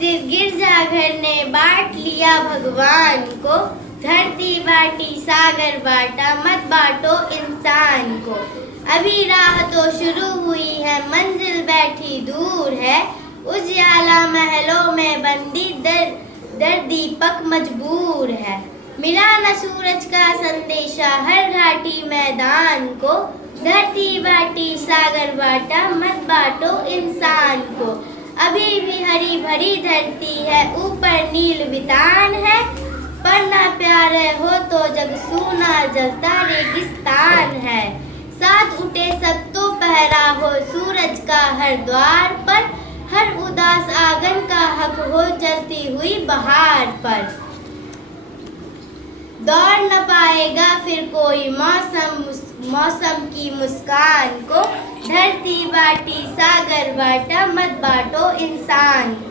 मस्जिद गिरजाघर ने बांट लिया भगवान को, धरती बांटी सागर बांटा, मत बांटो इंसान को। अभी राह तो शुरू हुई है, मंजिल बैठी दूर है, उजियाला महलों में बंदी दर दीपक मजबूर है। मिला न सूरज का संदेशा हर घाटी मैदान को, धरती बांटी सागर बांटा, मत बांटो इंसान को। अभी भी हरी भरी धरती है, ऊपर नील वितान है, पढ़ना प्यारे हो तो जग सूना जलता रेगिस्तान है। साथ उठे सब तो पहरा हो सूरज का हर द्वार पर, हर उदास आंगन का हक हो जलती हुई बहार पर। दौड़ न पाएगा फिर कोई मौसम की मुस्कान को, धरती बांटी सागर बांटा, मत बांटो इंसान को।